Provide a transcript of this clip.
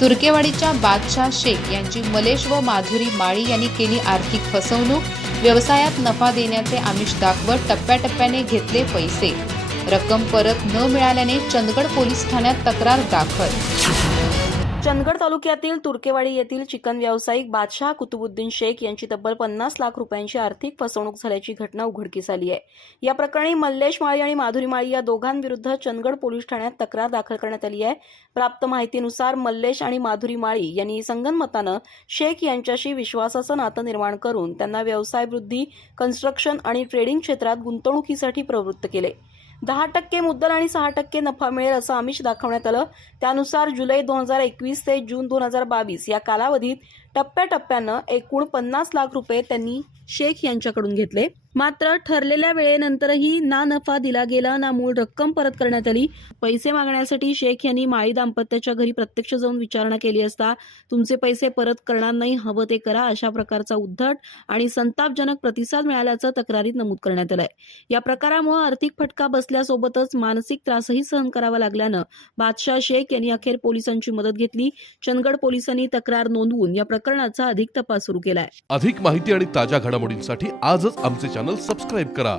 तुर्केवाडीच्या बादशाह शेख यांची मलेश व माधुरी माळी यांनी केली आर्थिक फसवणूक. व्यवसायात नफा देण्याचे आमिष दाखवत टप्प्याटप्प्याने घेतले पैसे. रक्कम परत न मिळाल्याने चंदगड पोलीस ठाण्यात तक्रार दाखल. चंदगड तालुक्यातील तुर्केवाडी येथील चिकन व्यावसायिक बादशाह कुतुबुद्दीन शेख यांची तब्बल पन्नास लाख रुपयांची आर्थिक फसवणूक झाल्याची घटना उघडकीस आली आहे. या प्रकरणी मल्लेश माळी आणि माधुरी माळी या दोघांविरुद्ध चंदगड पोलीस ठाण्यात तक्रार दाखल करण्यात आली आहे. प्राप्त माहितीनुसार मल्लेश आणि माधुरी माळी यांनी संगनमतानं शेख यांच्याशी विश्वासाचं नातं निर्माण करून त्यांना व्यवसाय वृद्धी कन्स्ट्रक्शन आणि ट्रेडिंग क्षेत्रात गुंतवणुकीसाठी प्रवृत्त केले. दहा टक्के मुद्दल आणि सहा टक्के नफा मिळेल असं आमिष दाखवण्यात आलं. त्यानुसार जुलै दोन हजार एकवीस ते जून दोन हजार बावीस या कालावधीत टप्प्याटप्प्यानं एकूण पन्नास लाख रुपये त्यांनी शेख यांच्याकडून घेतले. मात्र ठरलेल्या वेळेनंतरही ना नफा दिला गेला ना मूळ रक्कम परत करण्यात आली. पैसे मागण्यासाठी शेख यांनी माळी दाम्पत्याच्या घरी प्रत्यक्ष जाऊन विचारणा केली असता तुमचे पैसे परत करणार नाही हवं ते करा अशा प्रकारचा उद्धट आणि संतापजनक प्रतिसाद मिळाल्याचं तक्रारीत नमूद करण्यात आलंय. या प्रकारामुळे आर्थिक फटका बसल्यासोबतच मानसिक त्रासही सहन करावा लागल्यानं बादशाह शेख यांनी अखेर पोलिसांची मदत घेतली. चंदगड पोलिसांनी तक्रार नोंदवून या प्रकरणाचा अधिक तपास सुरू केलाय. अधिक माहिती आणि ताज्या घडामोडींसाठी आजच आमचे चॅनल सबस्क्राईब करा.